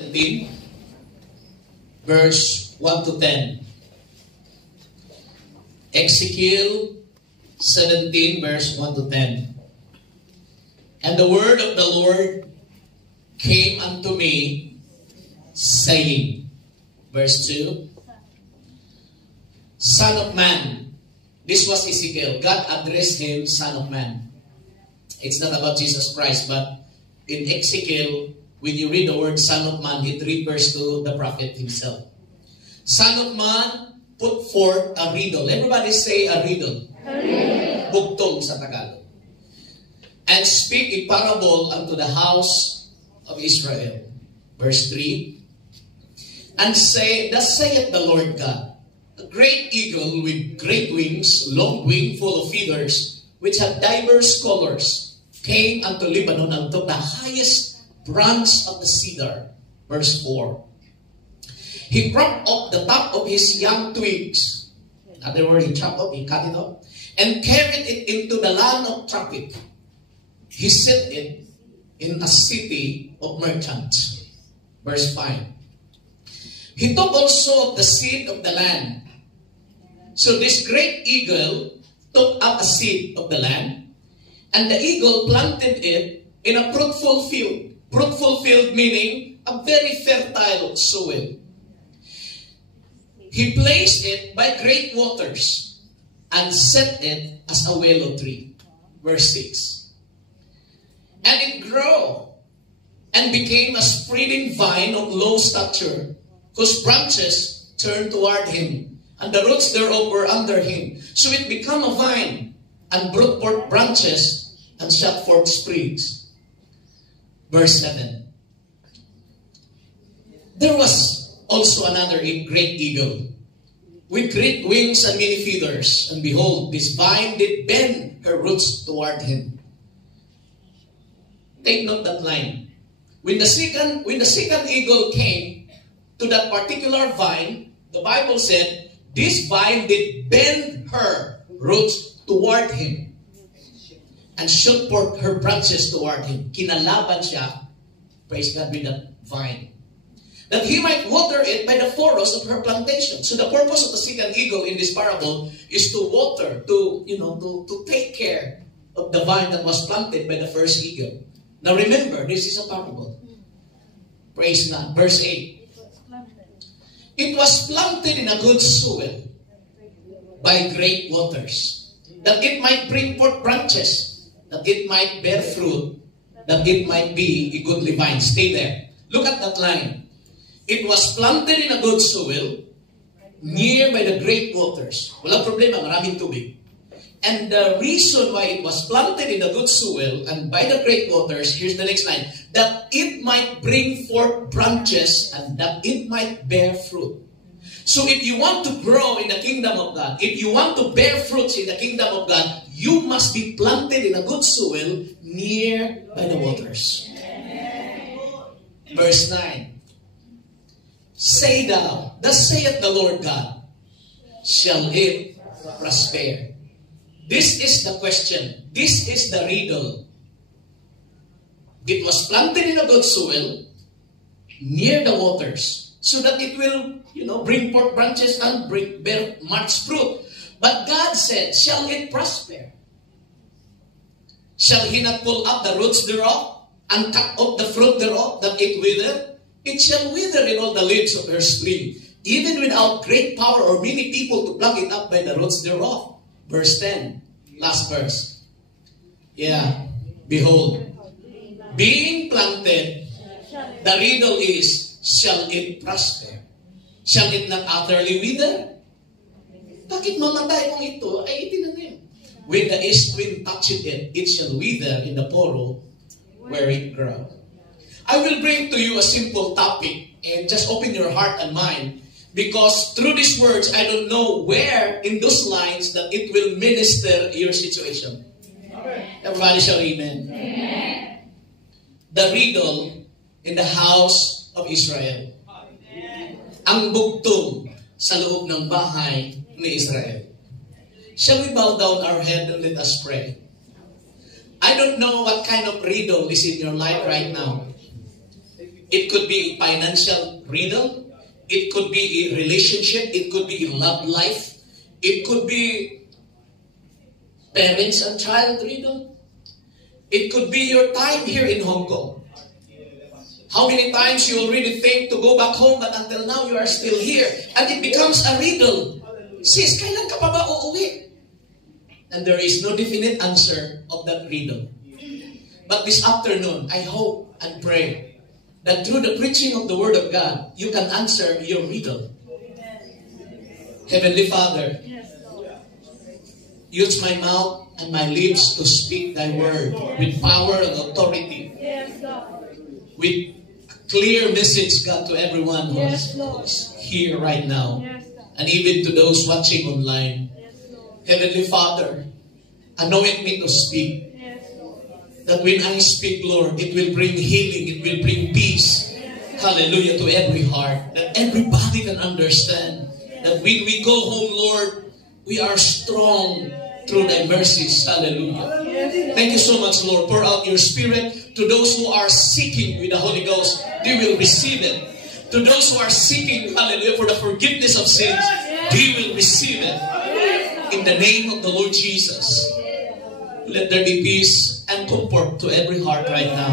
17, verse 1 to 10. Ezekiel 17, verse 1 to 10. And the word of the Lord came unto me, saying, verse 2, Son of man. This was Ezekiel. God addressed him, Son of man. It's not about Jesus Christ, but in Ezekiel, when you read the word Son of Man, it refers to the prophet himself. Son of man, put forth a riddle. Everybody say a riddle. A riddle. Bugtong sa Tagalog. And speak a parable unto the house of Israel. Verse 3. And say, thus saith the Lord God, a great eagle with great wings, long wing, full of feathers, which had divers colors, came unto Lebanon and took the highest branch of the cedar. Verse 4. He cropped off the top of his young twigs. In other words, he chopped off, he cut it off, and carried it into the land of traffic. He set it in a city of merchants. Verse 5. He took also of the seed of the land. So this great eagle took up a seed of the land, and the eagle planted it in a fruitful field. Fruitful field meaning a very fertile soil. He placed it by great waters and set it as a willow tree. Verse 6. And it grew and became a spreading vine of low stature, whose branches turned toward him, and the roots thereof were under him. So it became a vine, and brought forth branches, and shot forth sprigs. Verse 7. There was also another great eagle, with great wings and many feathers. And behold, this vine did bend her roots toward him. Take note that line. When the second eagle came to that particular vine, the Bible said, this vine did bend her roots toward him, and shoot forth her branches toward him. Kinalaban siya, praise God, with that vine, that he might water it by the furrows of her plantation. So the purpose of the second eagle in this parable is to water, to take care of the vine that was planted by the first eagle. Now remember, this is a parable. Praise God. Verse 8. It was planted in a good soil by great waters, that it might bring forth branches, that it might bear fruit, that it might be a goodly vine. Stay there. Look at that line. It was planted in a good soil, near by the great waters. Walang problema, maraming tubig. And the reason why it was planted in a good soil and by the great waters, here's the next line, that it might bring forth branches and that it might bear fruit. So if you want to grow in the kingdom of God, if you want to bear fruits in the kingdom of God, you must be planted in a good soil near by the waters. Verse 9. Say thou, thus saith the Lord God, shall it prosper? This is the question. This is the riddle. It was planted in a good soil near the waters, so that it will, bring forth branches and bear much fruit. But God said, shall it prosper? Shall he not pull up the roots thereof, and cut off the fruit thereof, that it wither? It shall wither in all the leaves of her stream, even without great power or many people to pluck it up by the roots thereof. Verse 10, last verse. Yeah, behold, being planted, the riddle is, shall it prosper? Shall it not utterly wither? Bakit mamatay kung ito ay itinanim? When the east wind toucheth it, it shall wither in the furrow where it grew. I will bring to you a simple topic, and just open your heart and mind, because through these words, I don't know where in those lines that it will minister your situation. Everybody shall amen. Amen. The riddle in the house of Israel. Ang bugtong sa loob ng bahay ni Israel. Shall we bow down our head and let us pray? I don't know what kind of riddle is in your life right now. It could be a financial riddle. It could be a relationship. It could be a love life. It could be parents and child riddle. It could be your time here in Hong Kong. How many times you already think to go back home, but until now you are still here. And it becomes a riddle. Sis, kailan ka pa ba uuwi? And there is no definite answer of that riddle. But this afternoon, I hope and pray that through the preaching of the Word of God, you can answer your riddle. Heavenly Father, use my mouth and my lips to speak thy word with power and authority. With clear message, God, to everyone who is here right now. And even to those watching online. Heavenly Father, anoint me to speak. That when I speak, Lord, it will bring healing, it will bring peace. Hallelujah, to every heart. That everybody can understand. That when we go home, Lord, we are strong through thy mercies. Hallelujah. Thank you so much, Lord. Pour out your Spirit to those who are seeking with the Holy Ghost. They will receive it. To those who are seeking, hallelujah, for the forgiveness of sins, they will receive it. In the name of the Lord Jesus. Let there be peace and comfort to every heart right now.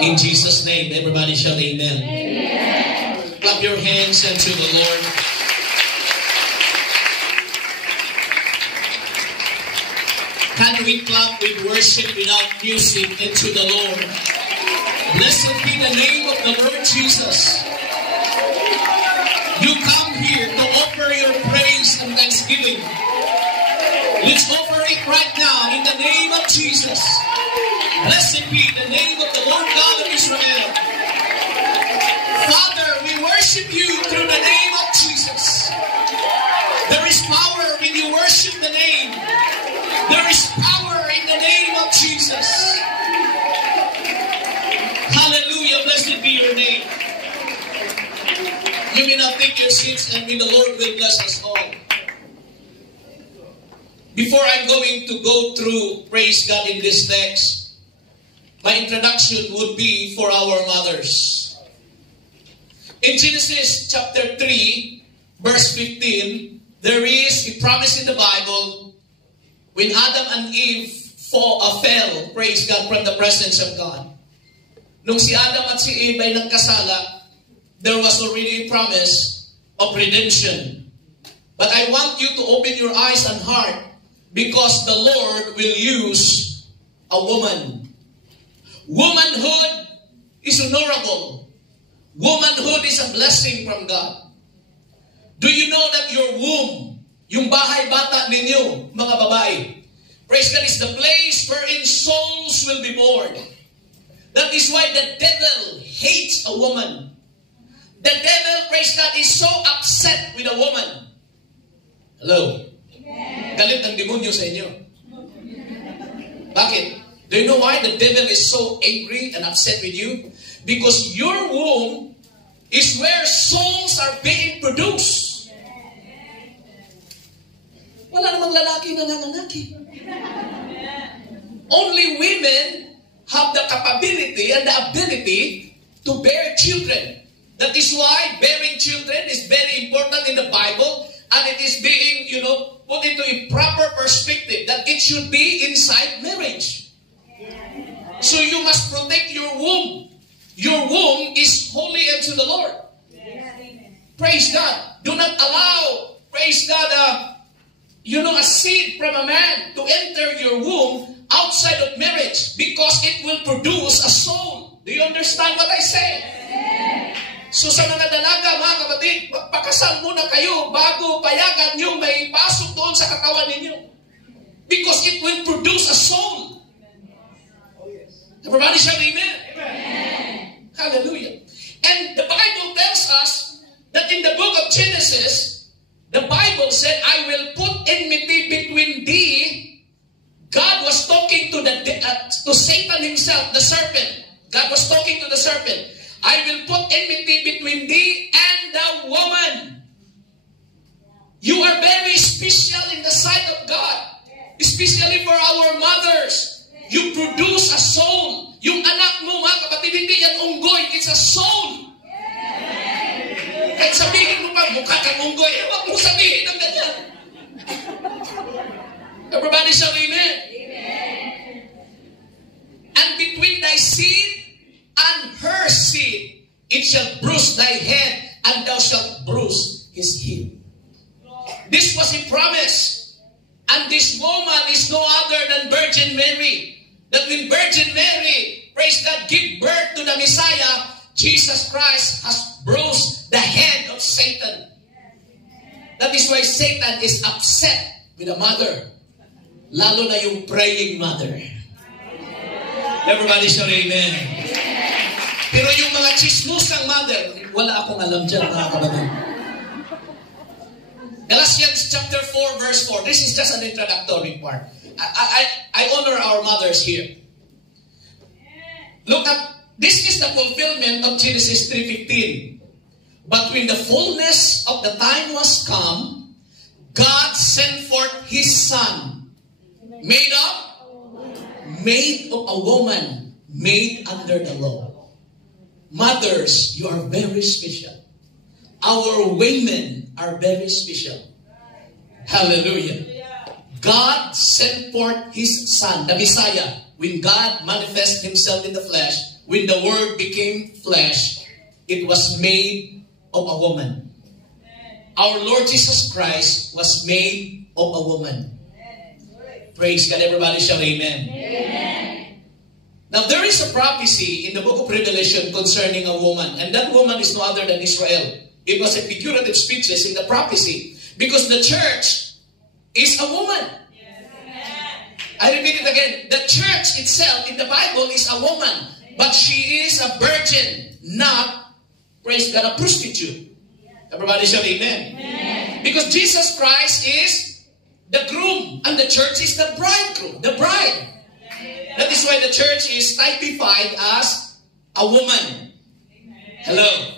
In Jesus' name, everybody shout amen. Amen. Clap your hands unto the Lord. Can we clap with worship without music into the Lord? Blessed be the name of the Lord Jesus. You come here to offer your praise and thanksgiving. Let's offer it right now in the name of Jesus. Blessed be the name of the Lord God of Israel. Father, we worship you through the name of Jesus. There is power when you worship the name. There is power in the name of Jesus. Hallelujah, blessed be your name. You may not take your seats, and may the Lord will bless us all. Before I'm going to go through, praise God, in this text, my introduction would be for our mothers. In Genesis chapter 3, verse 15, there is a promise in the Bible when Adam and Eve fell, praise God, from the presence of God. Nung si Adam at si Eve ay nagkasala, there was already a promise of redemption. But I want you to open your eyes and heart, because the Lord will use a woman. Womanhood is honorable. Womanhood is a blessing from God. Do you know that your womb, yung bahay bata ninyo, mga babae, praise God, is the place wherein souls will be born. That is why the devil hates a woman. The devil, praise God, is so upset with a woman. Hello? Galit ang demonyo sa inyo. Bakit? Do you know why the devil is so angry and upset with you? Because your womb is where souls are being produced. Wala namang lalaki na nanganaki. Only women have the capability and the ability to bear children. That is why bearing children is very important in the Bible, and it is being, put into a proper perspective that it should be inside marriage. So you must protect your womb. Your womb is holy unto the Lord. Praise God. Do not allow, praise God, a seed from a man to enter your womb outside of marriage, because it will produce a soul. Do you understand what I say? So sa mga dalaga, mga kapatid, magpakasal muna kayo bago payagan nyo may pasok doon sa katawan ninyo. Because it will produce a soul. Everybody shout amen. Amen. Hallelujah. And the Bible tells us that in the book of Genesis, the Bible said, I will put enmity between thee. God was talking to Satan himself, the serpent. God was talking to the serpent. I will put enmity between thee and the woman. You are very special in the sight of God. Especially for our mothers. You produce a soul. Yung anak mo, mga kapatid, hindi yan unggoy. It's it's a soul. Kahit sabihin mo pa, mukha kang unggoy, huwag mo sabihin ng ganyan. Everybody say amen. And between thy seed and her seed, it shall bruise thy head, and thou shalt bruise his heel. This was a promise. And this woman is no other than Virgin Mary. That when Virgin Mary, praise God, give birth to the Messiah, Jesus Christ has bruised the head of Satan. That is why Satan is upset with a mother. Lalo na yung praying mother. Everybody say amen. Pero yung mga chismusang mother, wala akong alam dyan, mga kapatid. Galatians chapter 4 verse 4. This is just an introductory part. I honor our mothers here. Look at, this is the fulfillment of Genesis 3:15. But when the fullness of the time was come, God sent forth His Son, made of a woman, made under the law. Mothers, you are very special. Our women are very special. Hallelujah. God sent forth His Son, the Messiah. When God manifested Himself in the flesh, when the Word became flesh, it was made of a woman. Our Lord Jesus Christ was made of a woman. Praise God. Everybody shout amen. Amen. Now there is a prophecy in the book of Revelation concerning a woman. And that woman is no other than Israel. It was a figurative speeches in the prophecy. Because the church is a woman. I repeat it again. The church itself in the Bible is a woman. But she is a virgin, not, praise God, a prostitute. Everybody shout amen. Amen. Because Jesus Christ is the groom and the church is the bridegroom, the bride. That is why the church is typified as a woman. Hello.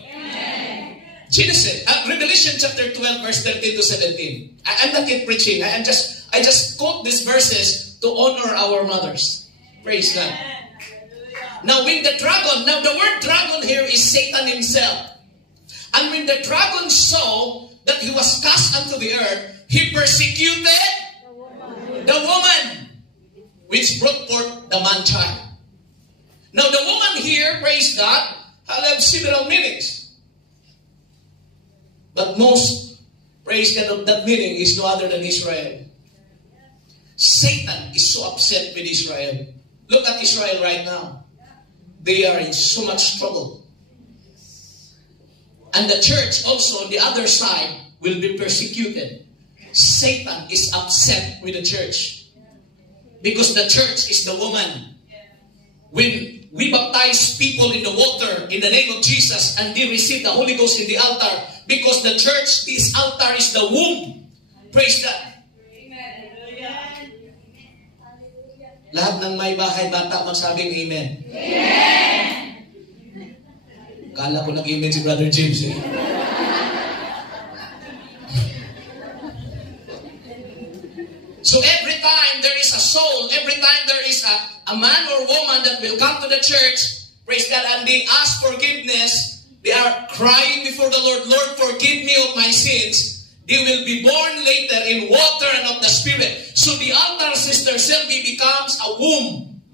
Genesis, Revelation chapter 12 verse 13 to 17. I'm not yet preaching. I just quote these verses to honor our mothers. Praise God. Now when the dragon, now the word dragon here is Satan himself. And when the dragon saw that he was cast unto the earth, he persecuted the woman, which brought forth the man-child. Now the woman here, praise God, have several meanings. But most, praise God, of that meaning is no other than Israel. Satan is so upset with Israel. Look at Israel right now. They are in so much trouble. And the church also on the other side will be persecuted. Satan is upset with the church. Because the church is the woman. When we baptize people in the water in the name of Jesus and they receive the Holy Ghost in the altar, because the church, this altar is the womb. Praise God. Lahat ng may bahay bata magsabing amen. Amen! Kala ko nag-amen si Brother James eh. So every time there is a soul, every time there is a man or woman that will come to the church, praise God, and they ask forgiveness, they are crying before the Lord, Lord, forgive me of my sins. They will be born later in water and of the Spirit. So the altar, Sister Sylvie, becomes a womb.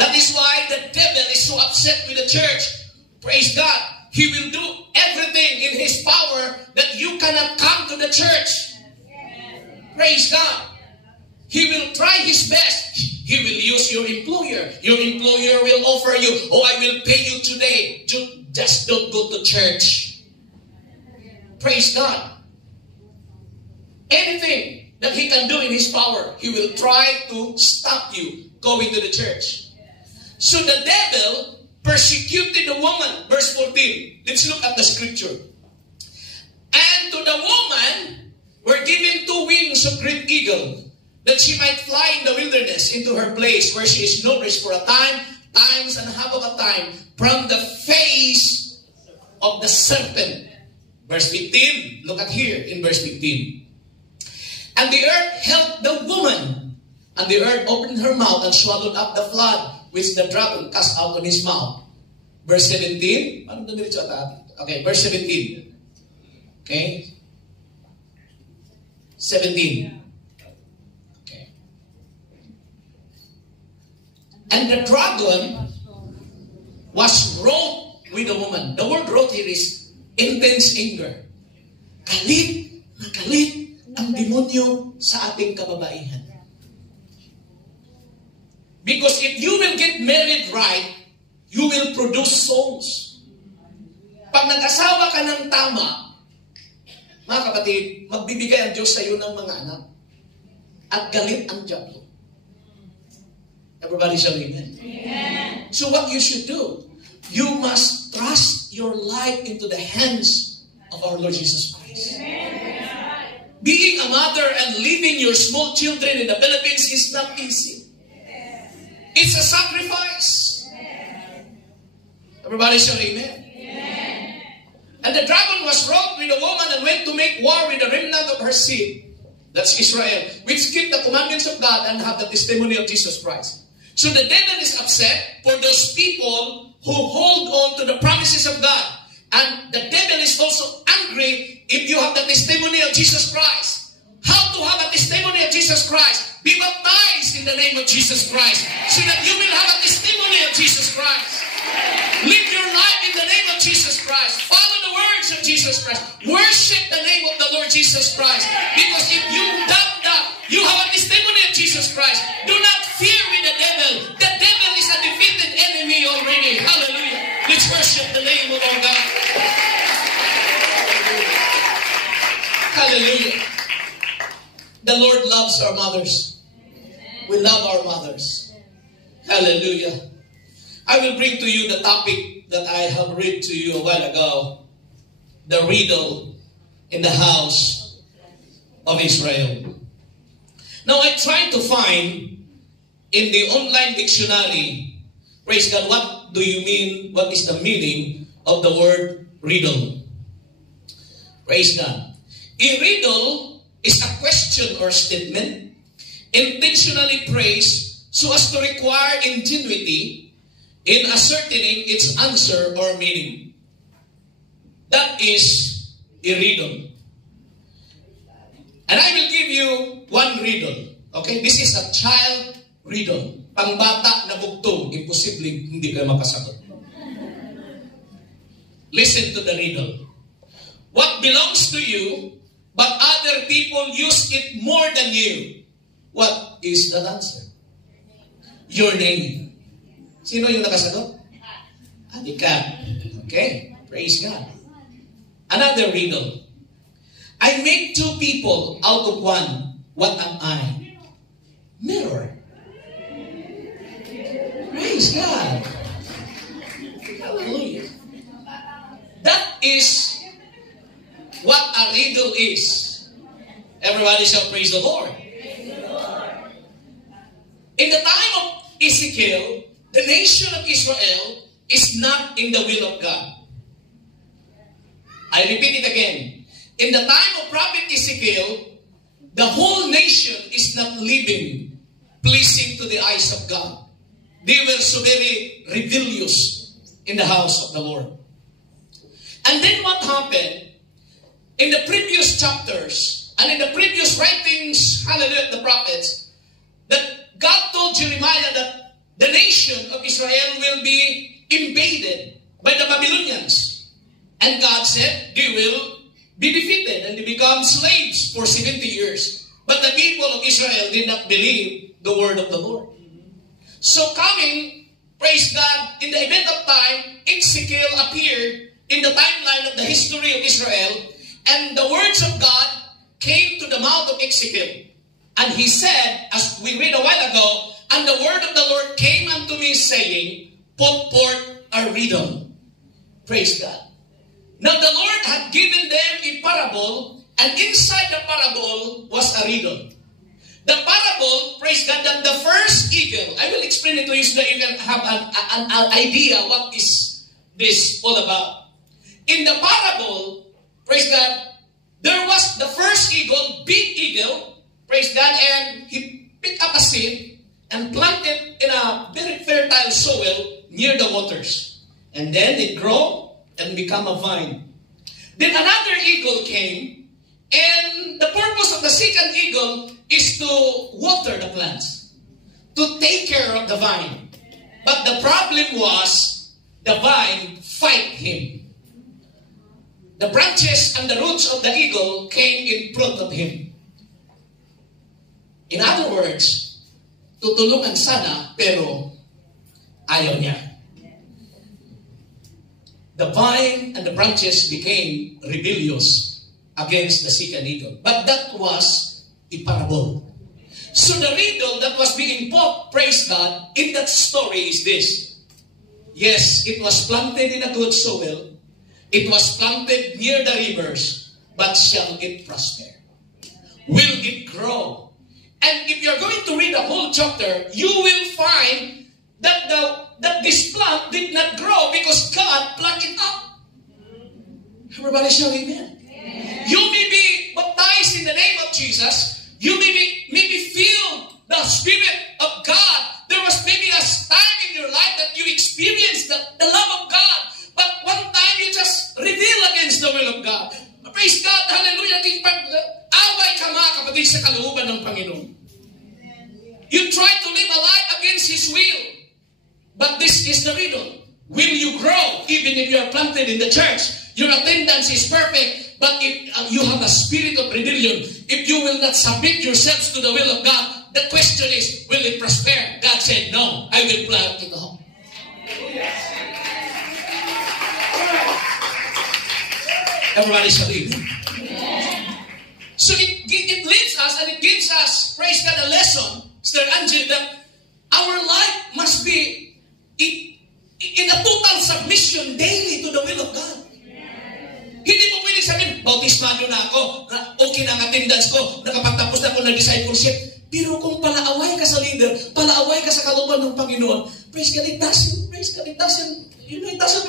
That is why the devil is so upset with the church. Praise God. He will do everything in his power that you cannot come to the church. Praise God. He will try his best. He will use your employer. Your employer will offer you, oh, I will pay you today. Just don't go to church. Praise God. Anything that he can do in his power, he will try to stop you going to the church. So the devil persecuted the woman. Verse 14. Let's look at the scripture. And to the woman were given 2 wings of great eagle, that she might fly in the wilderness into her place where she is nourished for a time, times and half of a time, from the face of the serpent. Verse 15. Look at here in verse 15. And the earth helped the woman, and the earth opened her mouth and swallowed up the flood, which the dragon cast out of his mouth. Verse 17. Ano dumiritso ata? Okay, verse 17. Okay? 17. Okay. And the dragon was wroth with the woman. The word wroth here is intense anger. Galit na galit ang demonyo sa ating kababaihan. Because if you will get married right, you will produce souls. Pag nag-asawa ka ng tama, mga kapatid, magbibigay ang Diyos sa iyo ng mga anak. At galit ang diablo. Everybody say amen. Amen. So what you should do, you must trust your life into the hands of our Lord Jesus Christ. Amen. Being a mother and leaving your small children in the Philippines is not easy. It's a sacrifice. Everybody say amen. Amen. And the dragon was wroth with the woman and went to make war with the remnant of her seed. That's Israel, which keep the commandments of God and have the testimony of Jesus Christ. So the devil is upset for those people who hold on to the promises of God. And the devil is also angry if you have the testimony of Jesus Christ. How to have a testimony of Jesus Christ? Be baptized in the name of Jesus Christ so that you will have a testimony of Jesus Christ. Live your life in the name of Jesus Christ. Follow the words of Jesus Christ. Worship the name of the Lord Jesus Christ. Because if you doubt that, you have a testimony of Jesus Christ. Do not fear with the devil. The devil is a defeated enemy already. Hallelujah. Let's worship the name of our God. Hallelujah. The Lord loves our mothers. We love our mothers. Hallelujah. I will bring to you the topic that I have read to you a while ago. The riddle in the house of Israel. Now I tried to find in the online dictionary, praise God, what do you mean, what is the meaning of the word riddle? Praise God. A riddle is a question or statement intentionally phrased so as to require ingenuity in ascertaining its answer or meaning. That is a riddle. And I will give you one riddle. Okay? This is a child riddle. Pangbata na bugtong, imposible hindi kayo makasagot. Listen to the riddle. What belongs to you, but other people use it more than you? What is the answer? Your name. Sino yung nakasagot? Adika. Okay? Praise God. Another riddle. I make two people out of one. What am I? Mirror. Praise God. Hallelujah. That is what a riddle is. Everybody shall praise the Lord. Praise the Lord. In the time of Ezekiel, the nation of Israel is not in the will of God. I repeat it again. In the time of Prophet Ezekiel, the whole nation is not living pleasing to the eyes of God. They were so very rebellious in the house of the Lord. And then what happened? In the previous chapters and in the previous writings, hallelujah, the prophets, that God told Jeremiah that the nation of Israel will be invaded by the Babylonians. And God said they will be defeated and they become slaves for 70 years. But the people of Israel did not believe the word of the Lord. So coming, praise God, in the event of time, Ezekiel appeared in the timeline of the history of Israel, and the words of God came to the mouth of Ezekiel. And he said, as we read a while ago, and the word of the Lord came unto me, saying, put forth a riddle. Praise God. Now the Lord had given them a parable, and inside the parable was a riddle. The parable, praise God, that the first eagle, I will explain it to you so that you can have an idea what is this all about. In the parable, praise God, there was the first eagle, big eagle, praise God, and he picked up a seed and planted in a very fertile soil near the waters. And then it grew and become a vine. Then another eagle came, and the purpose of the second eagle is to water the plants, to take care of the vine. But the problem was, the vine fight him. The branches and the roots of the eagle came in front of him. In other words, tutulungan sana, pero ayaw niya. The vine and the branches became rebellious against the second eagle. But that was a parable. So the riddle that was being taught, praise God, in that story is this. Yes, it was planted in a good soil. It was planted near the rivers. But shall it prosper? Will it grow? And if you're going to read the whole chapter, you will find that this plant did not grow because God plucked it up. Everybody shout amen. You may be baptized in the name of Jesus. You may be filled the Spirit of God. There was maybe a time in your life that you experienced the love of God. But one time you just rebel against the will of God. Praise God, hallelujah. Away ka mga kapatid sa kalooban ng Panginoon. You try to live a life against His will. But this is the riddle. Will you grow even if you are planted in the church? Your attendance is perfect, but if you have a spirit of rebellion, if you will not submit yourselves to the will of God, the question is, will it prosper? God said, no, I will plant it up. Everybody shout amen. So it leads us and it gives us, praise God, a lesson, Sir Angel, that our life must be in a total submission daily to the will of God. Hindi mo pwede sabihin, bautismado na ako, okay na ang attendance ko, nakapagtapos na ako ng discipleship. Pero kung palaaway ka sa leader, palaaway ka sa kalooban ng Panginoon, praise God, it doesn't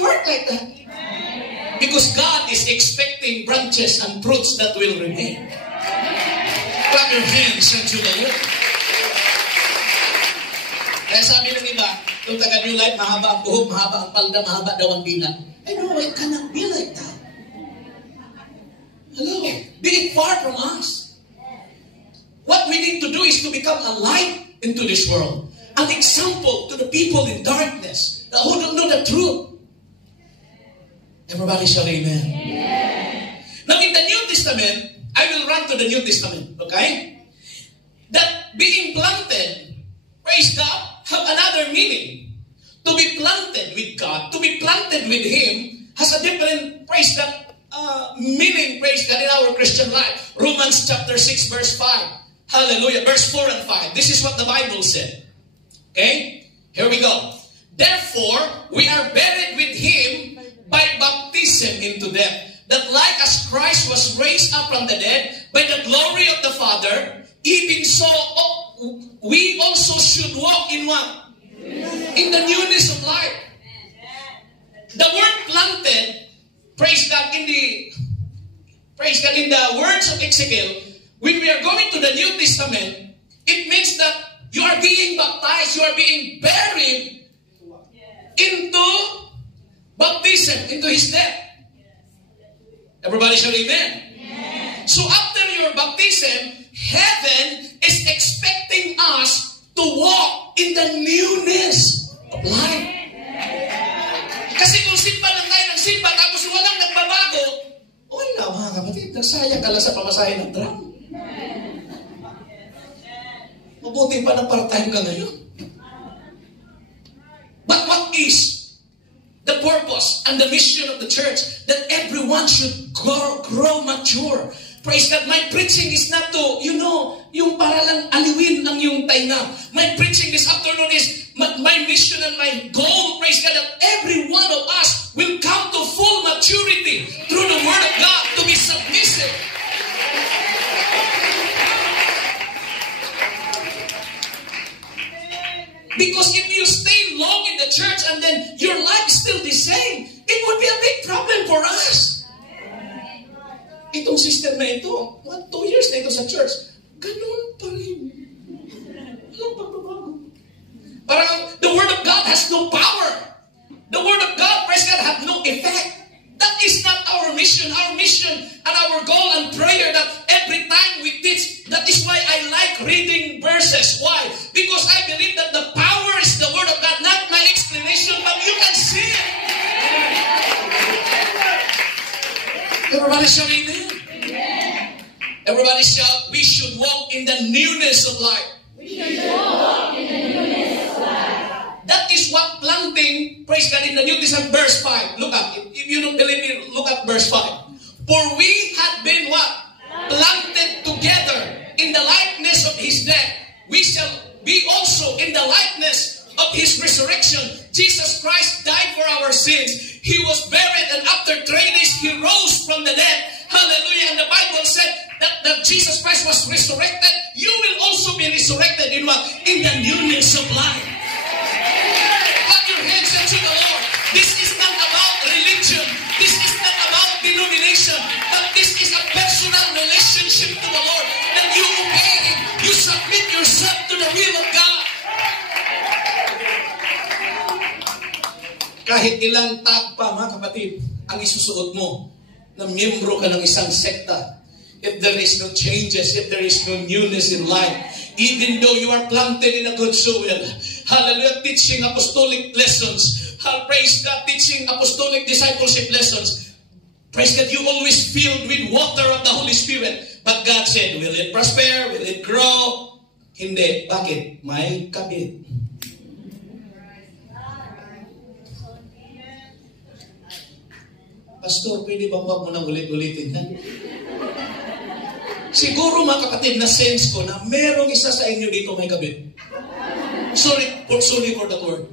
work like that. Because God is expecting branches and fruits that will remain. Clap your hands unto the Lord. Kaya sabi ng iba, kung taga New Life, mahaba ang buhok, mahaba ang palda, mahaba daw ang dila. I know, it cannot be like that. Hello, be far from us. What we need to do is to become a light into this world. An example to the people in darkness who don't know the truth. Everybody shout amen. Yeah. Now in the New Testament, I will run to the New Testament, okay? That being planted, praise God, have another meaning. To be planted with God, to be planted with Him, has a different, praise God, meaning, praise God, in our Christian life. Romans chapter 6, verse 5. Hallelujah. Verse 4 and 5. This is what the Bible said. Okay? Here we go. Therefore, we are buried with Him by baptism into death, that like as Christ was raised up from the dead by the glory of the Father, even so we also should walk in what? In the newness of life. The word planted, praise God, in the words of Ezekiel, when we are going to the New Testament, it means that you are being baptized, you are being buried into baptism, into His death. Everybody shout amen. Yes. So after your baptism, heaven is expecting us to walk in the newness of life. Kasi kung simba lang tayo ng simba, tapos walang nagbabago, wala mga kapatid, nagsayang ka lang sa pamasahe ng drum. Mabuti pa ng part-time ka ngayon. But what is the purpose and the mission of the church? That everyone should grow mature. Praise God. My preaching is not to, yung para lang aliwin ang yung tainga. My preaching this afternoon is my mission and my goal, praise God, that every one of us will come to full maturity through the Word of God, to be submissive. Because if you stay long in the church and then your life is still the same, it would be a big problem for us. Itong sister na ito, 2 years na ito sa church, ganun pa rin. Walang pagbabago. Parang the Word of God has no power. the Word of God, praise God, had no effect. That is not our mission. Our mission and our goal and prayer that every time we teach, that is why I like reading verses. Why? Because I believe that the power is the Word of God, not my explanation, but you can see it. Everybody shout amen. Everybody shout, we should walk in the newness of life. We should walk in the newness of life. That is what planting, praise God, in the New Testament, verse 5. Look up. If you don't believe me, look at verse 5. For we had been what? Planted together in the likeness of His death. We shall be also in the likeness of His resurrection. Jesus Christ died for our sins. He was buried, and after 3 days, He rose from the dead. Hallelujah. And the Bible said that Jesus Christ was resurrected. You will also be resurrected in what? In the newness of life. Clap your hands up to the Lord. This is not about religion. This is not about denomination. But this is a personal relationship to the Lord. That you obey Him. You submit yourself to the will of God. Kahit ilang tag pa, mga kapatid, ang isusuot mo na miyembro ka ng isang sekta, if there is no changes, if there is no newness in life, even though you are planted in a good soil, hallelujah, teaching apostolic lessons, praise God, teaching apostolic discipleship lessons, praise God, you always filled with water of the Holy Spirit. But God said, will it prosper? Will it grow? Hindi. Bakit? May kabit. Pastor, pwede bang wag mo nang ulit-ulitin yan? Siguro mga kapatid, na sense ko na merong isa sa inyo dito may kabit. Sorry for that word.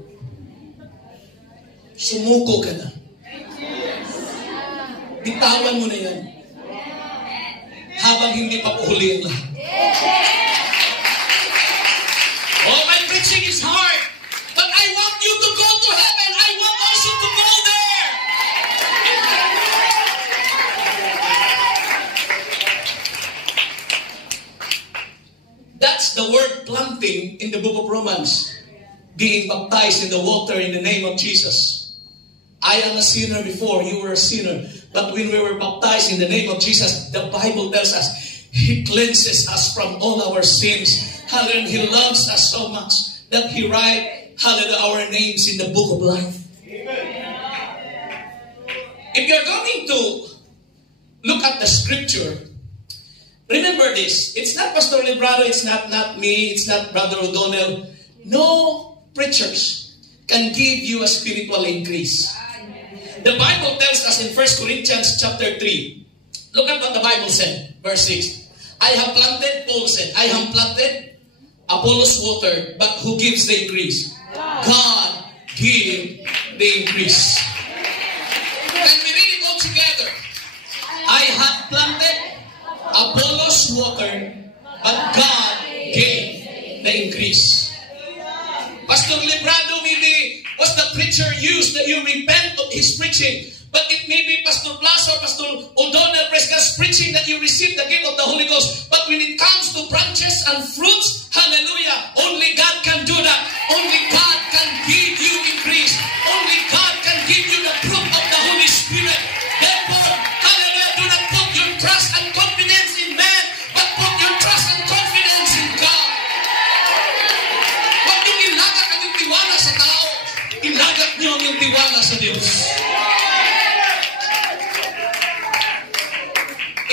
Sumuko ka na. Bitawan mo na yan. Habang hindi pa puhuli ang lahat. Oh, my preaching is hard. But I want you to go to heaven. I want also to go there. That's the word planting in the book of Romans. Being baptized in the water in the name of Jesus. I am a sinner before, you were a sinner. But when we were baptized in the name of Jesus, the Bible tells us, He cleanses us from all our sins. Hallelujah. He loves us so much that He writes, hallelujah, our names in the book of life. Amen. If you're going to look at the scripture, remember this. It's not Pastor Librado, it's not me, it's not Brother O'Donnell. No preachers can give you a spiritual increase. The Bible tells us in 1 Corinthians chapter 3. Look at what the Bible said. Verse 6. I have planted, Paul said, I have planted, Apollos watered, but who gives the increase? God give the increase. Can we read it all together? I have planted, Apollos watered, but God gave the increase. Pastor Librado maybe was the preacher used that you repent of his preaching. But it may be Pastor Plaza or Pastor O'Donnell Prescott's preaching that you receive the gift of the Holy Ghost. But when it comes to branches and fruits, hallelujah, only God can do that. Only God can give you increase. Only God can give you the fruit of the Holy Spirit. Therefore, hallelujah, do not put your trust and confidence in man, but put your trust and confidence in God. Huwag niyong ilagak ang yung tiwala sa tao. Ilagak niyo ang yung tiwala sa Diyos.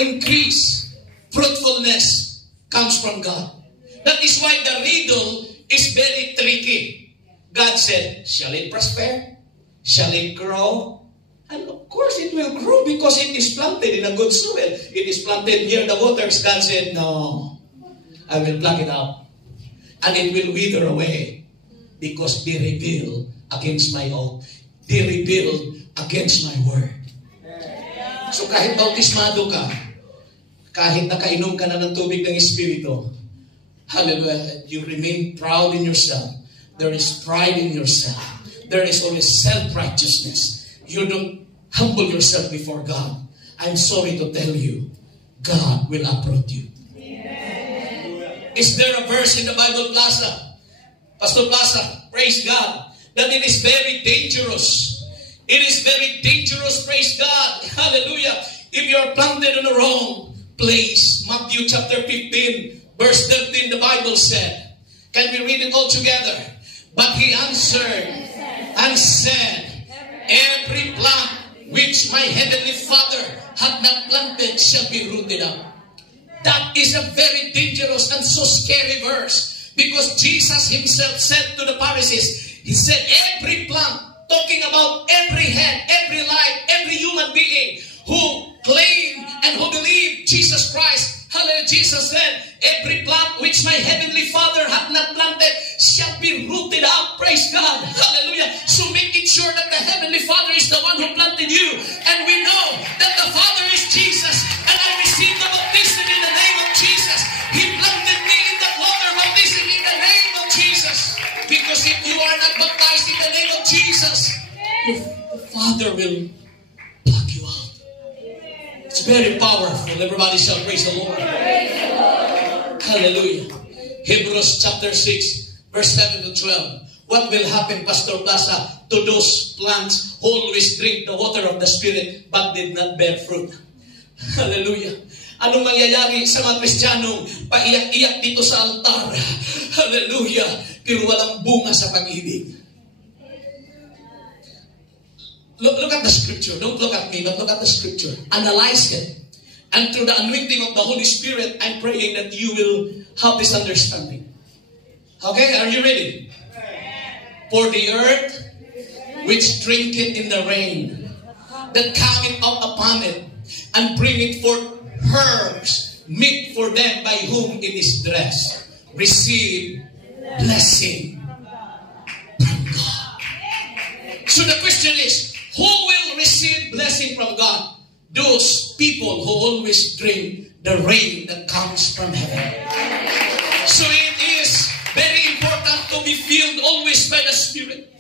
Increase, fruitfulness comes from God. That is why the riddle is very tricky. God said, shall it prosper? Shall it grow? And of course it will grow because it is planted in a good soil. It is planted near the waters. God said, no, I will pluck it out. And it will wither away because they rebel against my oath. They rebel against my word. So kahit bautismado ka, kahit nakainom ka na ng tubig ng Espiritu, hallelujah, you remain proud in yourself. There is pride in yourself. There is always self-righteousness. You don't humble yourself before God. I'm sorry to tell you, God will uproot you. Amen. Is there a verse in the Bible, Plaza? Pastor Plaza, praise God, that it is very dangerous It is very dangerous, praise God. Hallelujah. If you are planted in the wrong place. Matthew chapter 15, verse 13, the Bible said. Can we read it all together? But he answered and said, every plant which my heavenly Father had not planted shall be rooted up. That is a very dangerous and so scary verse. Because Jesus himself said to the Pharisees, he said, every plant, talking about every head, every life, every human being who claim and who believe Jesus Christ. Hallelujah. Jesus said, every plant which my heavenly Father hath not planted shall be rooted up. Praise God. Hallelujah. So make it sure that the heavenly Father is the one who planted you. And we know that the Father is Jesus. And I received the baptism in the name of Jesus. He planted me in the water baptism in the name of Jesus. Because if you are not baptized in the name of Jesus, the Father will pluck you out. It's very powerful. Everybody shall praise the Lord. Praise the Lord. Hallelujah. Hebrews chapter 6, verse 7 to 12. What will happen, Pastor Plaza, to those plants who always drink the water of the Spirit but did not bear fruit? Hallelujah. Anong mangyayari sa mga Kristiyanong paiyak-iyak dito sa altar? Hallelujah. Pero walang bunga sa pag-ibig. Look at the scripture. Don't look at me, but look at the scripture. Analyze it. And through the anointing of the Holy Spirit, I'm praying that you will have this understanding. Okay, are you ready? For the earth which drinketh in the rain, that cometh up upon it, and bringeth forth herbs, meet for them by whom it is dressed, receive blessing from God. So the question is, who will receive blessing from God? Those people who always drink the rain that comes from heaven. So it is very important to be filled always by the Spirit.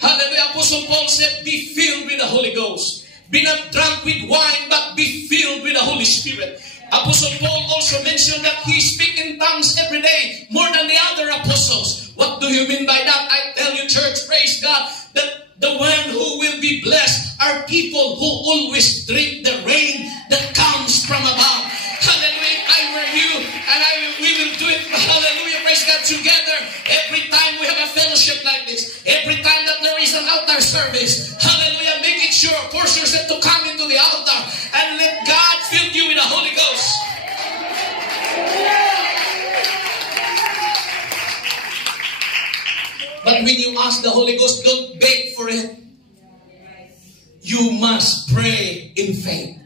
Hallelujah. Apostle Paul said, be filled with the Holy Ghost. Be not drunk with wine, but be filled with the Holy Spirit. Apostle Paul also mentioned that he speaks in tongues every day, more than the other apostles. What do you mean by that? I tell you, church, praise God, that the one who will be blessed are people who always drink the rain that comes from above. Hallelujah. I were you, and we will do it. Hallelujah. Praise God together. Every time we have a fellowship like this, every time that there is an altar service, hallelujah, make it sure, force yourself to come into the altar and let God fill you with the Holy Ghost. But when you ask the Holy Ghost, don't beg for it. You must pray in faith.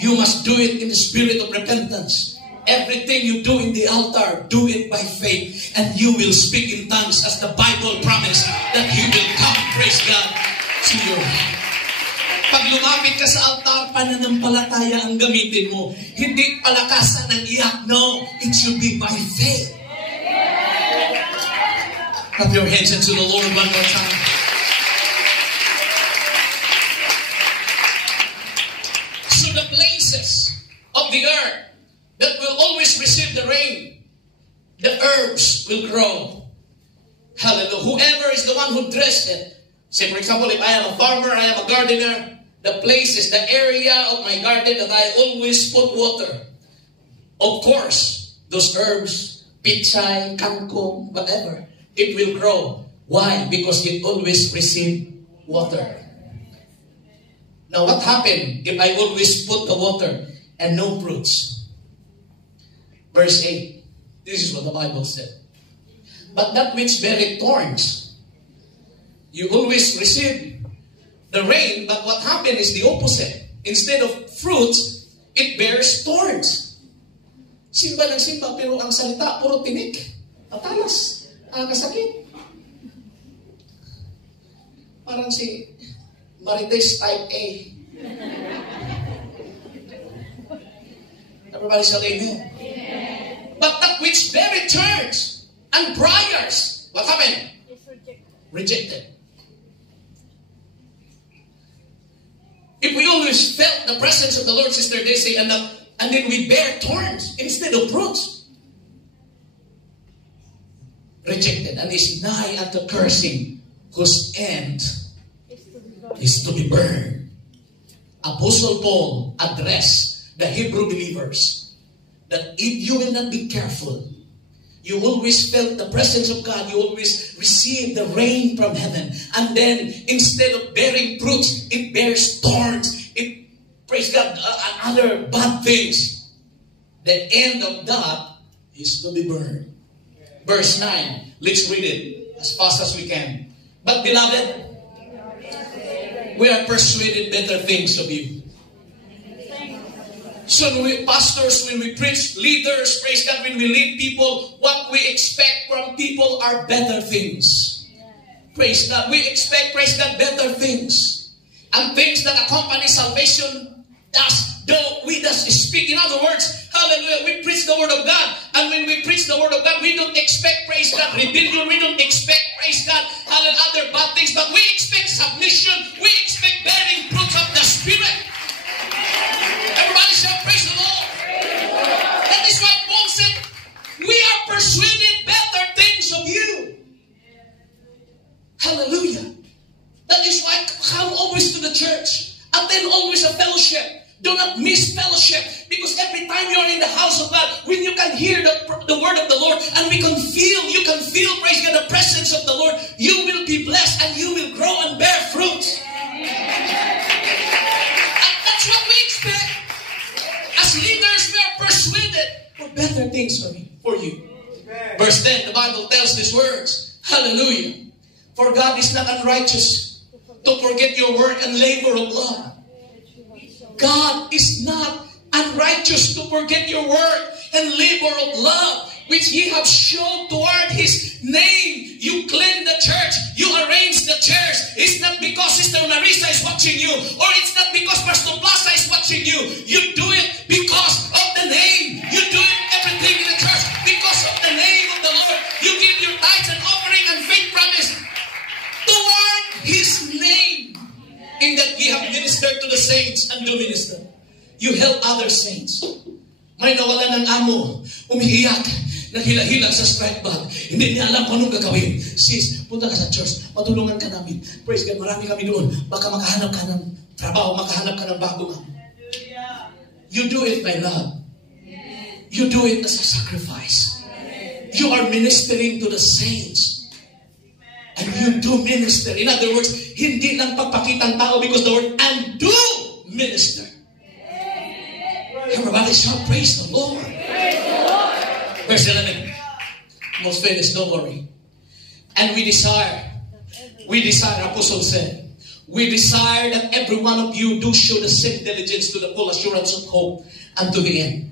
You must do it in the spirit of repentance. Everything you do in the altar, do it by faith. And you will speak in tongues as the Bible promised that He will come, praise God, to your heart. Pag lumapit ka sa altar, pananampalataya ang gamitin mo. Hindi palakasan ng iyak. No, it should be by faith. Clap your hands into the Lord one more time. So the places of the earth that will always receive the rain, the herbs will grow. Hallelujah. Whoever is the one who dressed it. Say, for example, if I am a farmer, I am a gardener, the places, the area of my garden that I always put water. Of course, those herbs, pichay, kangkong, whatever, it will grow. Why? Because it always receives water. Now, what happened if I always put the water and no fruits? Verse 8. This is what the Bible said. But that which beareth thorns, you always receive the rain, but what happened is the opposite. Instead of fruits, it bears thorns. Simba ng simba, pero ang salita, puro tinik. Matalas. Kasakit. Parang si Marites type A. Everybody say amen. Amen. But that which beareth thorns and briars, what happened? Rejected. If we always felt the presence of the Lord, Sister Daisy, and then we bear thorns instead of fruits, rejected, and is nigh unto cursing, whose end is to be burned. Apostle Paul addressed the Hebrew believers that if you will not be careful, you always felt the presence of God. You always receive the rain from heaven. And then instead of bearing fruits, it bears thorns. It, praise God, other bad things. The end of that is to be burned. Verse 9. Let's read it as fast as we can. But beloved, we are persuaded better things of you. So when we pastors, when we preach, leaders, praise God, when we lead people, what we expect from people are better things. Praise God. We expect, praise God, better things. And things that accompany salvation we just speak. In other words, hallelujah, we preach the Word of God. And when we preach the Word of God, we don't expect, praise God, rebellion. We don't expect, praise God, hallelujah, other bad things. But we expect submission. We expect bearing fruits of the Spirit. Everybody shout, praise the Lord. That is why Paul said, we are persuaded better things of you. Hallelujah. That is why come always to the church. Attend always a fellowship. Do not miss fellowship. Because every time you are in the house of God, when you can hear the word of the Lord, and you can feel, praise God, the presence of the Lord, you will be blessed and you will grow and bear fruit. And that's what we expect. As leaders, we are persuaded for better things for you. Verse 10, the Bible tells these words. Hallelujah. For God is not unrighteous to forget your work and labor of love. God is not unrighteous to forget your work and labor of love, which ye have shown toward His name. You clean the church. You arrange the church. It's not because Sister Marisa is watching you, or it's not because Pastor Plaza is watching you. You do it because of the name. You do it everything in the church because of the name of the Lord. You give your tithes and offering and faith promise toward His name. In that ye have ministered to the saints and do minister. You help other saints. May nawala ng amo, umiiyak, naghila-hila sa strike bag. Hindi niya alam kung anong gagawin. Sis, punta ka sa church, matulungan ka namin. Praise God, marami kami doon. Baka makahanap ka ng trabaho, makahanap ka ng bago. You do it by love. You do it as a sacrifice. You are ministering to the saints. And you do minister. In other words, hindi lang pagpakitang tao because the word and do minister. Everybody shout, praise the Lord. Praise the Lord. Verse 11. Almost finished, don't worry. And we desire, Apostle said, we desire that every one of you do show the same diligence to the full assurance of hope and to the end.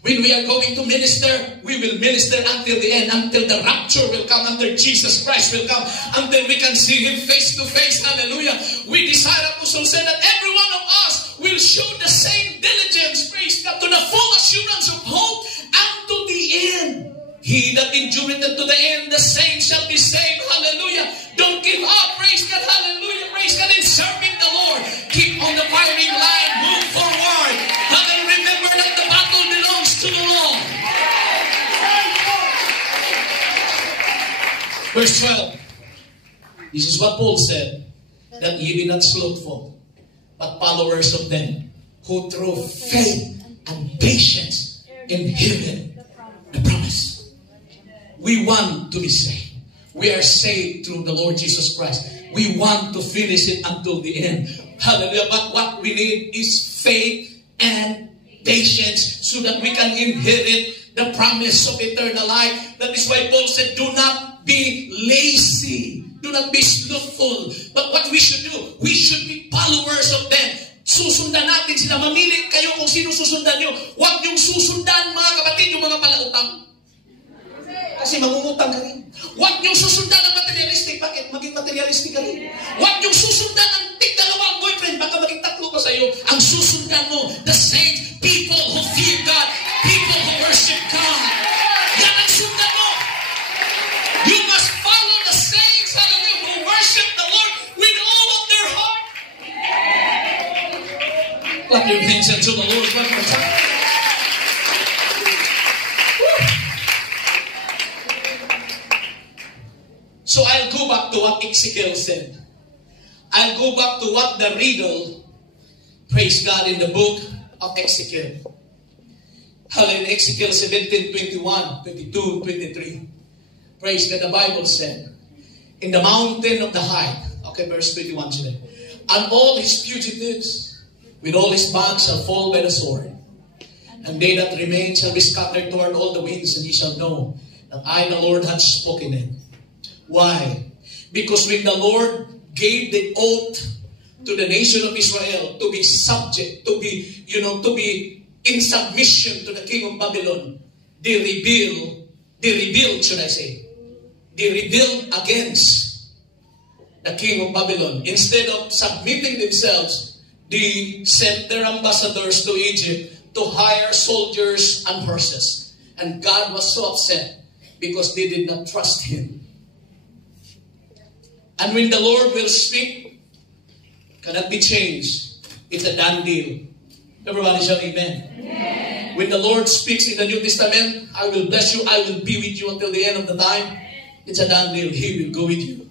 When we are going to minister, we will minister until the end, until the rapture will come, until Jesus Christ will come, until we can see Him face to face. Hallelujah. We desire, Apostle said, that every one of us will show the same diligence, praise God, to the full assurance of hope unto the end. He that endureth unto the end, the same shall be saved. Hallelujah. Don't give up, praise God. Hallelujah. Praise God in serving the Lord. Keep on the firing line. Move forward. Hallelujah. Remember that the battle belongs to the Lord. Verse 12. This is what Paul said. That ye be not slothful, but followers of them who through faith and patience inherit the promise. We want to be saved. We are saved through the Lord Jesus Christ. We want to finish it until the end. Hallelujah. But what we need is faith and patience so that we can inherit the promise of eternal life. That is why Paul said, do not be lazy. Do not be slothful. But what we should do, we should be followers of them. Susundan natin sila. Mamili kayo kung sino susundan nyo. Huwag niyong susundan, mga kapatid, yung mga palautang. Kasi mangungutang ka rin. Huwag niyong susundan ang materialistic. Bakit? Maging materialistic ka rin. Huwag niyong susundan ang tig-dalawang boyfriend. Baka maging tatlo pa sa iyo. Ang susundan mo, the saints, people who fear God, people who worship God. Yan ang sundan mo. You must follow the saints, hallelujah, who worship the Lord with all of their heart. Clap your hands unto the Lord one more time. So I'll go back to what Ezekiel said. I'll go back to what the riddle, praise God, in the book of Ezekiel. Hallelujah. Ezekiel 17, 21, 22, 23. Praise God, the Bible said, in the mountain of the height, okay, verse 21 today, and all his fugitives with all his bands shall fall by the sword, and they that remain shall be scattered toward all the winds, and ye shall know that I, the Lord, have spoken it. Why? Because when the Lord gave the oath to the nation of Israel to be subject, to be in submission to the king of Babylon, they rebelled, should I say. They rebelled against the king of Babylon. Instead of submitting themselves, they sent their ambassadors to Egypt to hire soldiers and horses. And God was so upset because they did not trust Him. And when the Lord will speak, cannot be changed. It's a done deal. Everybody shout amen. Amen. When the Lord speaks in the New Testament, I will bless you, I will be with you until the end of the time. It's a done deal. He will go with you.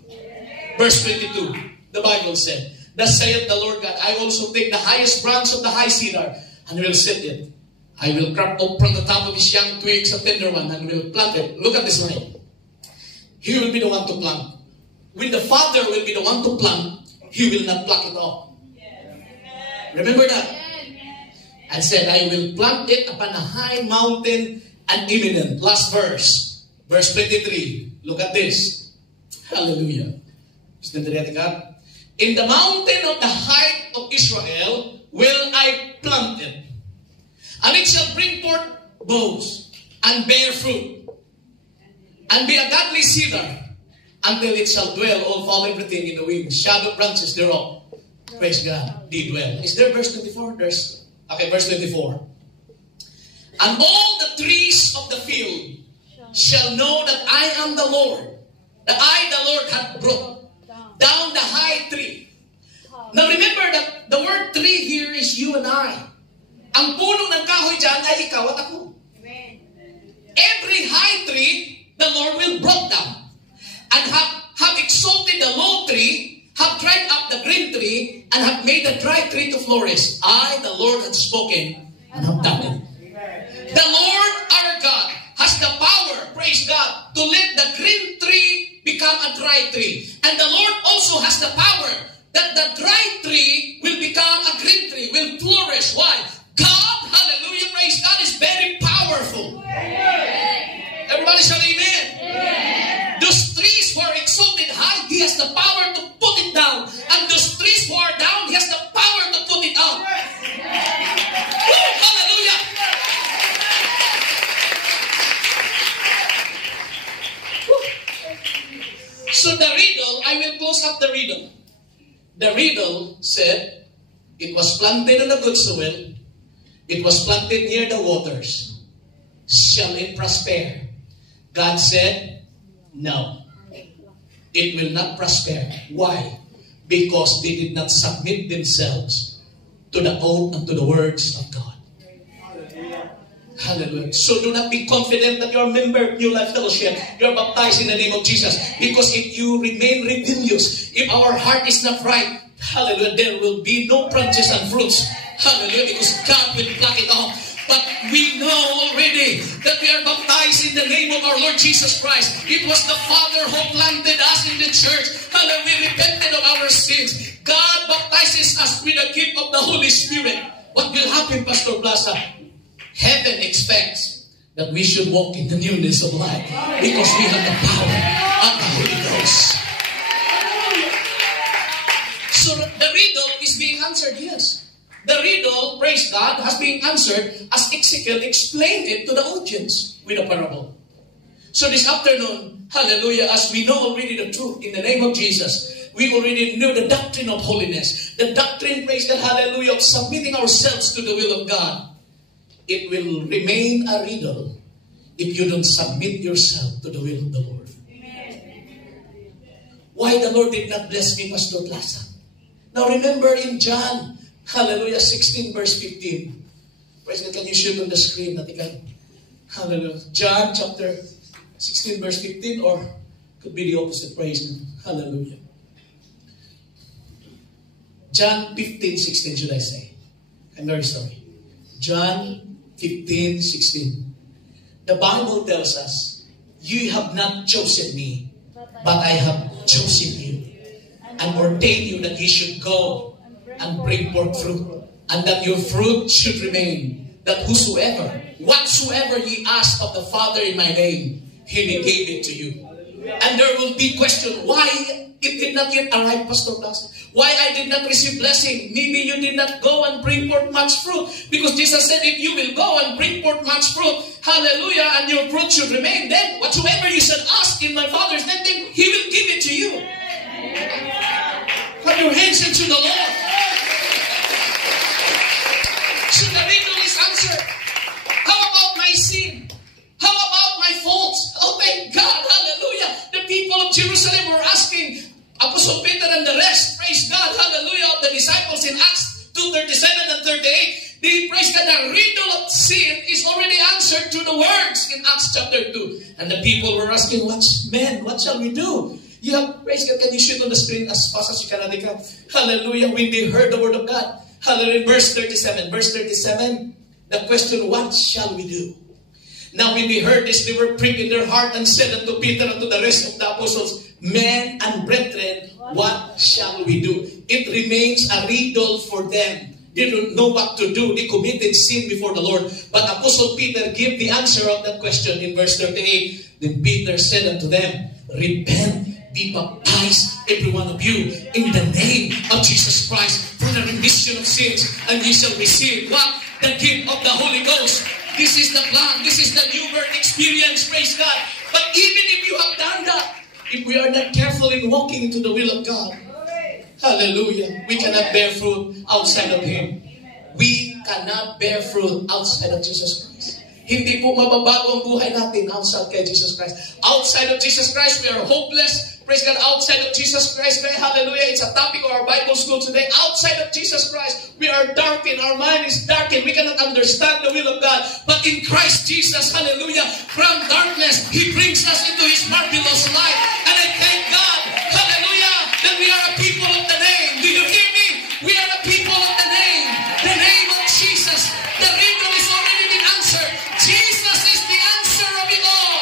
Verse 22, the Bible said, thus saith the Lord God, I also take the highest branch of the high cedar, and will set it. I will crop up from the top of his young twigs a tender one, and will plant it. Look at this line. He will be the one to plant. When the Father will be the one to plant, He will not pluck it off. Remember that? I said, I will plant it upon a high mountain and eminent. Last verse. Verse 23. Look at this. Hallelujah. In the mountain of the height of Israel will I plant it. And it shall bring forth boughs and bear fruit. And be a godly cedar. Until it shall dwell, all fall everything in the wings. Shadow branches thereof. Praise God. They dwell. Is there verse 24? Okay, verse 24. And all the trees of the field shall know that I am the Lord. That I, the Lord, have brought down the high tree. Now remember that the word tree here is you and I. Ang puno ng kahoy dyan ay ikaw at ako. Every high tree, the Lord will brought down. And have exalted the low tree, have dried up the green tree, and have made the dry tree to flourish. I, the Lord, have spoken and have done it. The Lord our God has the power, praise God, to let the green tree become a dry tree. And the Lord also has the power that the dry tree will become a green tree, will flourish. Why? God, hallelujah, praise God, is very powerful. Everybody shout amen. Those trees who are exalted high, He has the power to put it down. And those trees who are down, He has the power to put it up. Woo, hallelujah. Woo. So the riddle, I will close up the riddle. The riddle said, it was planted on a good soil. It was planted near the waters. Shall it prosper? God said, no. It will not prosper. Why? Because they did not submit themselves to the oath and to the words of God. Hallelujah. So do not be confident that you're a member of New Life Fellowship. You're baptized in the name of Jesus. Because if you remain rebellious, if our heart is not right, hallelujah, there will be no branches and fruits. Hallelujah. Because God will pluck it off. But we know already that we are baptized in the name of our Lord Jesus Christ. It was the Father who planted us in the church. Hallelujah. We repented of our sins. God baptizes us with the gift of the Holy Spirit. What will happen, Pastor Plaza? Heaven expects that we should walk in the newness of life because we have the power of the Holy Ghost. So the riddle is being answered, yes. The riddle, praise God, has been answered as Ezekiel explained it to the audience with a parable. So this afternoon, hallelujah, as we know already the truth in the name of Jesus, we already know the doctrine of holiness. The doctrine, praise God, hallelujah, of submitting ourselves to the will of God. It will remain a riddle if you don't submit yourself to the will of the Lord. Why the Lord did not bless me, Pastor Plaza? Now remember in John, hallelujah, 16 verse 15. Praise God, can you shoot on the screen? Hallelujah. John chapter 16 verse 15, or could be the opposite. Praise God. Hallelujah. John 15:16 should I say. I'm very sorry. John 15:16. The Bible tells us, you have not chosen me, but I have chosen you and ordained you that you should go and bring forth fruit, and that your fruit should remain, that whatsoever ye ask of the Father in my name, He may give it to you. And there will be question, why it did not yet arrive, Pastor Blas? Why I did not receive blessing? Maybe you did not go and bring forth much fruit. Because Jesus said, if you will go and bring forth much fruit, hallelujah, and your fruit should remain, then whatsoever you should ask in my Father's name, then He will give it to you. Put your hands into the Lord. So the riddle is answered. How about my sin? How about my faults? Oh, thank God, hallelujah. The people of Jerusalem were asking, Apostle Peter and the rest, praise God, hallelujah, of the disciples in Acts 2:37 and 38. They praise God, the riddle of sin is already answered through the words in Acts chapter 2. And the people were asking, what shall we do? You have, praise God, can you shoot on the screen as fast as you can? Hallelujah, when they heard the word of God. Hallelujah, verse 37. Verse 37, the question, what shall we do? Now when they heard this, they were pricked in their heart and said unto Peter and to the rest of the apostles, men and brethren, what shall we do? It remains a riddle for them. They don't know what to do. They committed sin before the Lord. But Apostle Peter gave the answer of that question in verse 38. Then Peter said unto them, repent, be baptized, every one of you, in the name of Jesus Christ, for the remission of sins, and ye shall receive what? The gift of the Holy Ghost. This is the plan. This is the new birth experience. Praise God. But even if you have done that, if we are not careful in walking into the will of God, hallelujah, we cannot bear fruit outside of Him. We cannot bear fruit outside of Jesus Christ. Hindi po mababago ang buhay natin outside kay Jesus Christ. Outside of Jesus Christ, we are hopeless. Praise God, outside of Jesus Christ, hallelujah, it's a topic of our Bible school today. Outside of Jesus Christ, we are darkened, our mind is darkened, we cannot understand the will of God. But in Christ Jesus, hallelujah, from darkness, He brings us into His marvelous light. And I thank God, hallelujah, that we are a people of the name. Do you hear me? We are a people of the name of Jesus. The riddle is already been answered. Jesus is the answer of it all.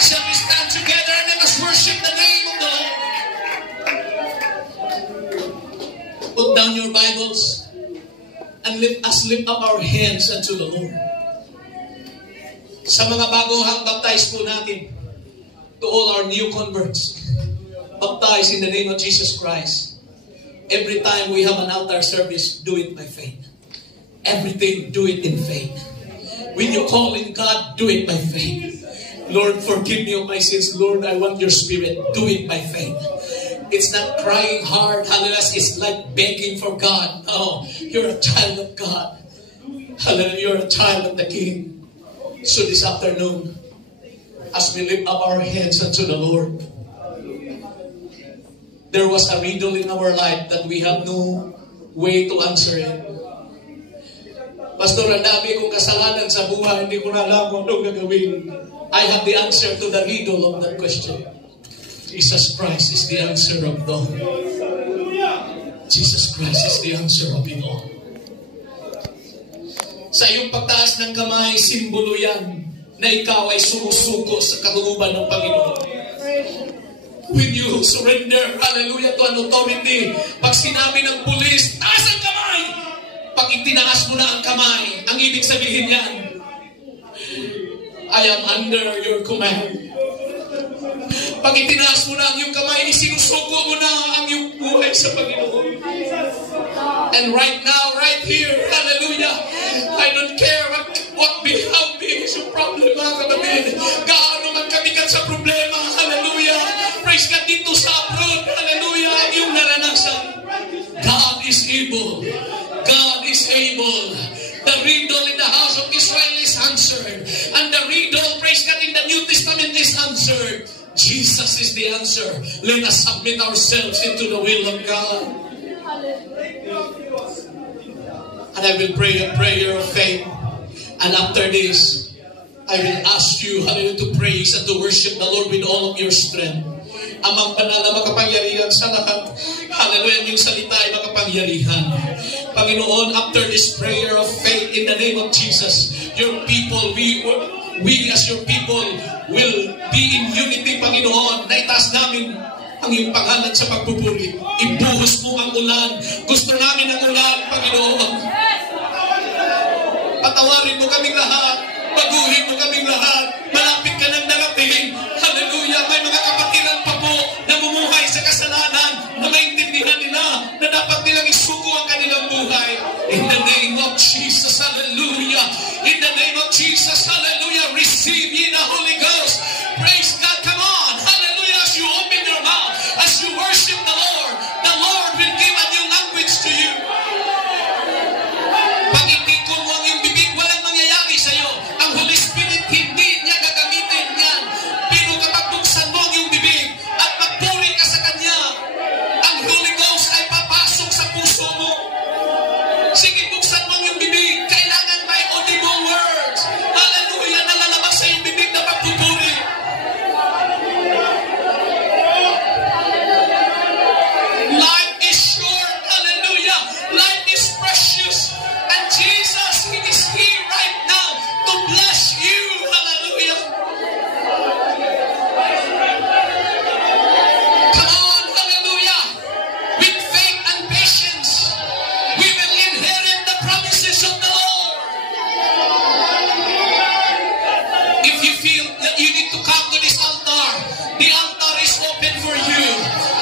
Shall we stand together and let us worship the name of the Lord? Put down your Bibles and let us lift up our hands unto the Lord. Sa mga baguhang baptize po natin, to all our new converts, baptize in the name of Jesus Christ. Every time we have an altar service, do it by faith. Everything, do it in faith. When you call in God, do it by faith. Lord, forgive me of my sins. Lord, I want your Spirit. Do it by faith. It's not crying hard, hallelujah. It's like begging for God. No, you're a child of God. Hallelujah, you're a child of the King. So this afternoon, as we lift up our hands unto the Lord, there was a riddle in our life that we have no way to answer it. Pastor, ang dami kong kasalanan sa buhay, hindi ko na alam kung anong gagawin. I have the answer to the riddle of that question. Jesus Christ is the answer of it all. Jesus Christ is the answer of it all. Sa iyong pagtaas ng kamay, simbolo yan na ikaw ay sumusuko sa kalooban ng Panginoon. When you surrender, hallelujah, to an authority, pag sinabi ng pulis, taas ang kamay! Pag itinaas mo na ang kamay, ang ibig sabihin yan, I am under your command. Pag itinaas mo na ang iyong kamay, isinusuko mo na ang iyong buhay sa Panginoon. And right now, right here, hallelujah, I don't care what big, how big is your problem, mga kapatid. Gaano man kabigat sa problema, hallelujah. Praise God, dito sa abroad, hallelujah, ang iyong naranasan. God is able. God is able. The riddle in the house of Israel is answered. And the riddle, praise God, in the New Testament is answered. Jesus is the answer. Let us submit ourselves into the will of God. And I will pray a prayer of faith. And after this, I will ask you, hallelujah, to praise and to worship the Lord with all of your strength. Amang banal na makapangyarihan sa lahat. Hallelujah, yung salita ay makapangyarihan. Panginoon, after this prayer of faith in the name of Jesus, your people, we as your people will be in unity, Panginoon. Naitaas namin ang iyong pangalan sa pagpupuri. Ibuhos mo ang ulan. Gusto namin ang ulan, Panginoon. Patawarin mo kaming lahat. Baguhin mo kaming lahat. Malapit ka nang darating. Hallelujah. May mga kapatiran pa po na mumuhay sa kasalanan na maintindihan nila na dapat nilang isuko ang kanilang buhay. In the name of Jesus, hallelujah. In the name of Jesus, hallelujah. Receive ye the Holy Ghost. Praise God. Come on. Hallelujah. As you open your mouth, as you worship the Lord will give a new language to you. Pag hindi ko mo ang iyong bibig, walang mangyayari sa iyo. Ang Holy Spirit, hindi niya gagamitin yan. Pero kapag buksan mo ang iyong bibig at magpuri ka sa Kanya, ang Holy Ghost ay papasok sa puso mo. Sige, buksan mo ang iyong bibig. Kailangan may audible words. Hallelujah, nalalabas sa iyong bibig na pagpupuri. Life is short. Hallelujah. Life is precious. And Jesus, He is here right now to bless you. Hallelujah. Come on, hallelujah. With faith and patience, we will inherit the promises of the Lord. If you feel that you need to come to this altar, the altar is open for you.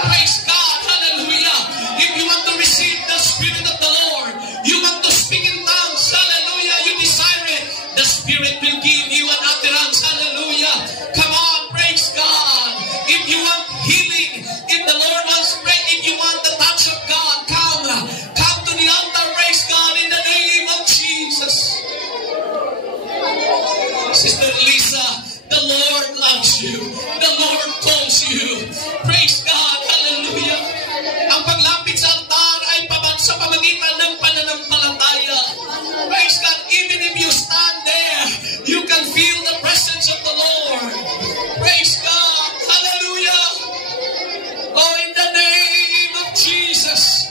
Praise God, hallelujah. If you want to receive the Spirit of the Lord, you want to speak in tongues, hallelujah, you desire it, the Spirit will give you an utterance, hallelujah. Come on, praise God. If you want healing, if the Lord wants to pray, if you want the touch of God, come to the altar, praise God, in the name of Jesus. Sister Lisa, the Lord loves you. The Lord calls you. Praise God, hallelujah. Ang paglapit sa altar ay sa pamagitan ng pananampalataya. Praise God, even if you stand there, you can feel the presence of the Lord. Praise God, hallelujah. Oh, in the name of Jesus.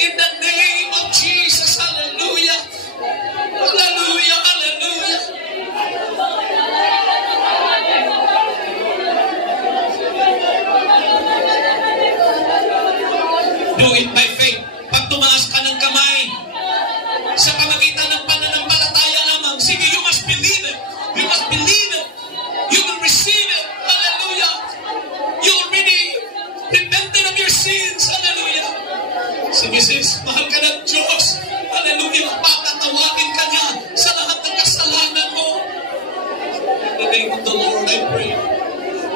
In the name of Jesus, hallelujah. Hallelujah, hallelujah. Do it by faith. Pag tumaas ka ng kamay, sa pamagitan ng pananampalataya lamang, sige, you must believe it. You must believe it. You will receive it. Hallelujah. You already repented of your sins. Hallelujah. Sige sis, mahal ka ng Diyos. Hallelujah. Patatawagin ka niya sa lahat ng kasalanan mo. In the name of the Lord, I pray.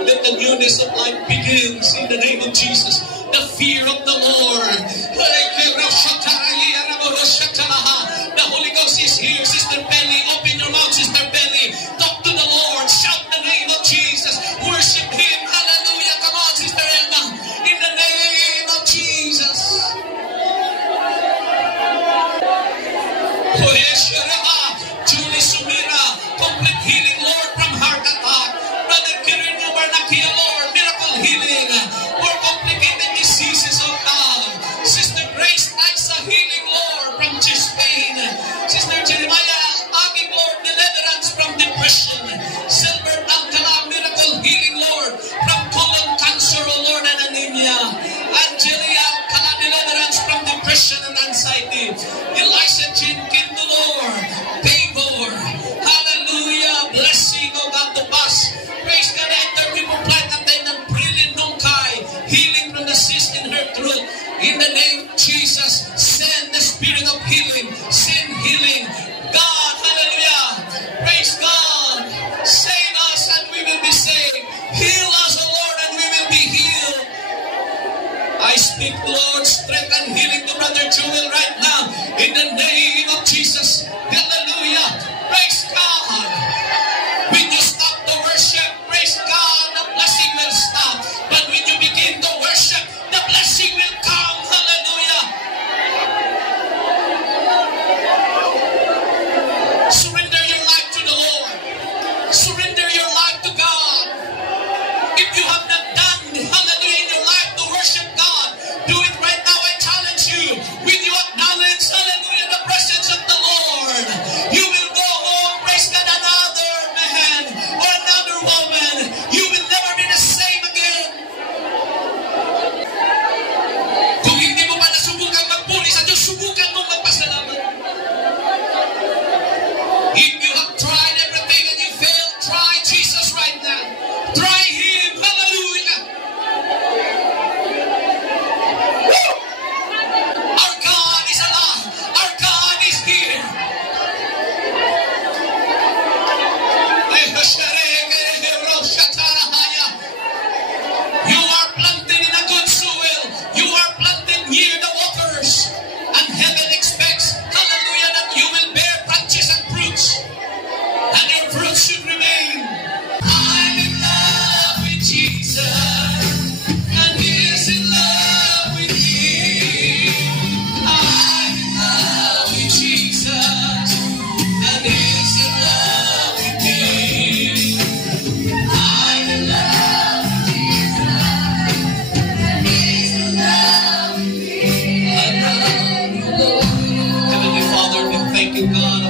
Let the newness of life begins in the name of Jesus. The fear of the Lord. The Holy Ghost is here. Sister Belly, open your mouth, Sister Belly. Talk to the Lord. Shout the name of Jesus. Worship Him. Hallelujah. Come on, Sister Emma. In the name of Jesus. Julie Sumira, complete healing, Lord, from heart attack. Brother Kirin Barnakia, Lord, miracle healing for complicated diseases, oh God.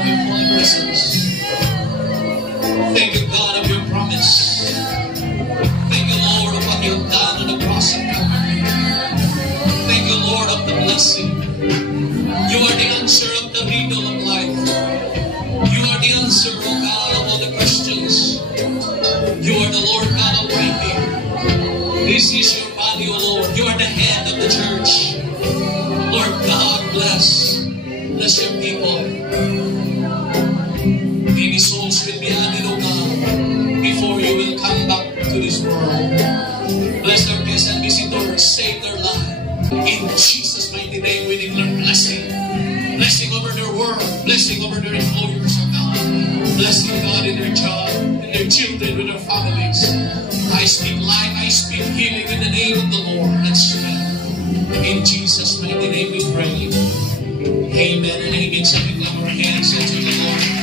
of your holy presence. Thank you, God, of your promise. Thank you, Lord, of what you have done on the cross of Calvary. Thank you, Lord, of the blessing. You are the answer of the riddle of life. You are the answer, O God, of all the questions. You are the Lord God Almighty. This is your body, O Lord. You are the head of the church. Lord God, bless your people. Many souls will be added, O God, before you will come back to this world. Bless our guests and visitors. Save their life. In Jesus' mighty name, we declare blessing. Blessing over their work. Blessing over their employers, O God. Blessing, God, in their job, in their children, with their families. I speak life, I speak healing in the name of the Lord and strength. In Jesus' mighty name we pray. Amen and amen. So we clap our hands unto the Lord.